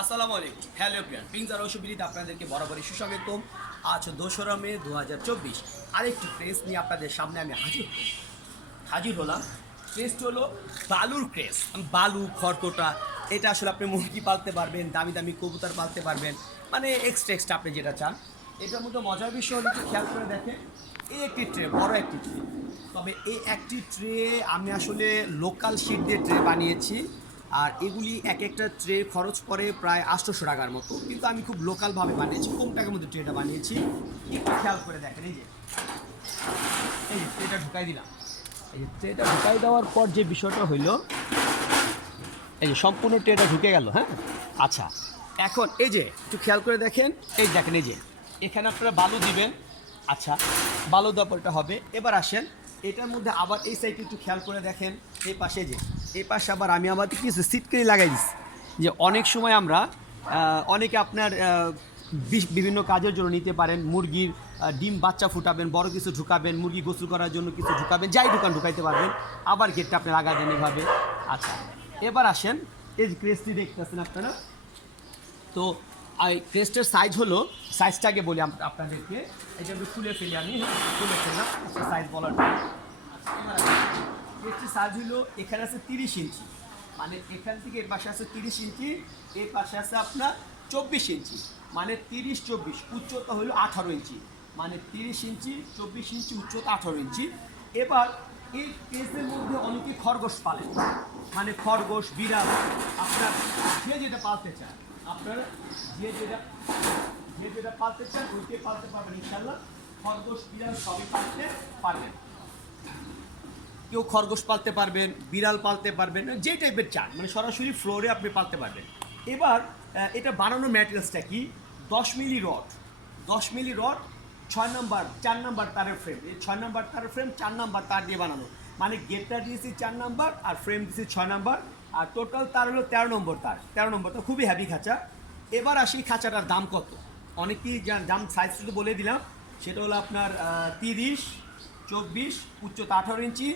আসসালামু আলাইকুম। Hello Priyan Prince আর অসুবিধা আপনাদেরকে বরাবরই সুস্বাগতম। আজ 2রা মে 2024 আরেকটি প্রেস নিয়ে আপনাদের সামনে আমি হাজির হলাম। ক্রেসটি হলো বালুর ক্রেস। বালু খড়কোটা, এটা আসলে আপনি মুরগি পালতে পারবেন, দামি দামি কবুতর পালতে পারবেন, মানে এক্সট্রা আপনি যেটা চান। এটার মধ্যে মজার বিষয় হলো একটু খেয়াল করে দেখেন, এই একটি ট্রে, বড় একটি ট্রে। তবে এই একটি ট্রে আমি আসলে লোকাল শিট দিয়ে ট্রে বানিয়েছি। আর এগুলি এক একটা ট্রে খরচ পড়ে প্রায় 800 টাকার মতো, কিন্তু আমি খুব লোকালভাবে বানিয়েছি, কম টাকার মধ্যে ট্রেটা বানিয়েছি। একটু খেয়াল করে দেখেন, এই যে ট্রেটা ঢুকাই দিলাম। এই যে ট্রেটা ঢুকাই দেওয়ার পর যে বিষয়টা হইলো, এই যে সম্পূর্ণ ট্রেটা ঢুকে গেল। হ্যাঁ, আচ্ছা, এখন এই যে একটু খেয়াল করে দেখেন, এই দেখেন, এই যে এখানে আপনারা বালু দিবেন। আচ্ছা, বালু দেওয়ার পর এটা হবে। এবার আসেন এটার মধ্যে আবার এই সাইডে একটু খেয়াল করে দেখেন, এই পাশে যে এই পাশে আবার আমি আমাদের কিছু সিটকারি লাগাই দিচ্ছি। যে অনেক সময় আমরা অনেকে আপনার বিভিন্ন কাজের জন্য নিতে পারেন, মুরগির ডিম বাচ্চা ফুটাবেন, বড় কিছু ঢুকাবেন, মুরগি গোসল করার জন্য কিছু ঢুকাবেন, যাই ঢুকাইতে পারবেন। আবার গেটটা আপনি লাগা দেন এভাবে। আচ্ছা, এবার আসেন এই ক্রেস্টটি দেখতেছেন আপনারা। তো এই ক্রেস্টের সাইজ হলো, সাইজটাকে বলি আপনাদেরকে, এটা একটু খুলে ফেলি, আমি খুলে ফেললাম সাইজ বলার জন্য। ক্রেস্টের সাইজ হলো, এখানে আছে 30 ইঞ্চি, মানে এখান থেকে এর পাশে আছে 30 ইঞ্চি, এর পাশে আছে আপনার 24 ইঞ্চি, মানে 30-24, উচ্চতা হলো 18 ইঞ্চি, মানে 30 ইঞ্চি 24 ইঞ্চি উচ্চতা 18 ইঞ্চি। এবার এই কেসের মধ্যে অনেকে খরগোশ পালেন, মানে খরগোশ, বিড়াল, আপনার যে যেটা পালতে চান, আপনারা যে যেটা পালতে চান ওইটাই পালতে পারবেন ইনশাল্লাহ। খরগোশ, বিড়াল সবই পালতে পারবেন। কেউ খরগোশ পালতে পারবেন, বিড়াল পালতে পারবেন, যে টাইপের চান, মানে সরাসরি ফ্লোরে আপনি পালতে পারবেন। এবার এটা বানানোর ম্যাটেরিয়ালসটা কি? 10 মিলি রড, 10 মিলি রড, 4 নম্বর তারের ফ্রেম, এই 6 নম্বর তারের ফ্রেম 4 নম্বর তার দিয়ে বানানো, মানে গেটটা দিয়েছি 4 নম্বর আর ফ্রেম দিয়েছি 6 নম্বর, আর টোটাল তার হলো 13 নম্বর তার, 13 নম্বর, তো খুবই হ্যাভি খাঁচা। এবার আসি খাঁচাটার দাম কত। অনেকেই দাম সাইজ শুধু বলে দিলাম, সেটা হলো আপনার 30-24, উচ্চতা 18 ইঞ্চি,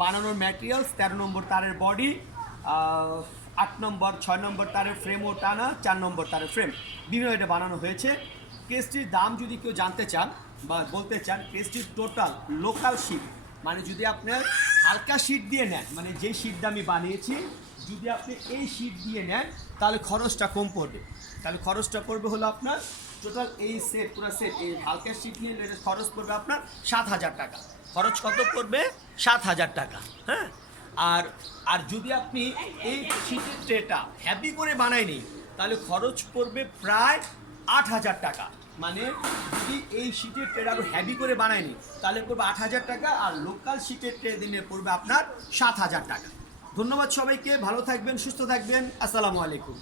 বানানোর ম্যাটেরিয়ালস 13 নম্বর তারের বডি, 8 নম্বর 6 নম্বর তারের ফ্রেম ও টানা, 4 নম্বর তারের ফ্রেম, বিভিন্ন এটা বানানো হয়েছে। কেসটির দাম যদি কেউ জানতে চান বা বলতে চান, কেসটির টোটাল লোকাল শিট, মানে যদি আপনার হালকা শিট দিয়ে নেন, মানে যেই শিটটা আমি বানিয়েছি, যদি আপনি এই শিট দিয়ে নেন তাহলে খরচটা কম পড়বে। তাহলে খরচটা পড়বে হলো আপনার টোটাল এই সেট, পুরো সেট, এই হালকা শিট নিয়ে খরচ পড়বে আপনার 7,000 টাকা। খরচ কত পড়বে? 7,000 টাকা। হ্যাঁ, আর যদি আপনি এই শীতের ট্রেটা হ্যাভি করে বানাই নিন, তাহলে খরচ পড়বে প্রায় 8,000 টাকা। মানে যদি এই শীতের ট্রেটা আরও হ্যাভি করে বানাই নিন, তাহলে পড়বে 8,000 টাকা, আর লোকাল শীতের ট্রে দিনে পড়বে আপনার 7,000 টাকা। ধন্যবাদ সবাইকে, ভালো থাকবেন, সুস্থ থাকবেন, আসসালামু আলাইকুম।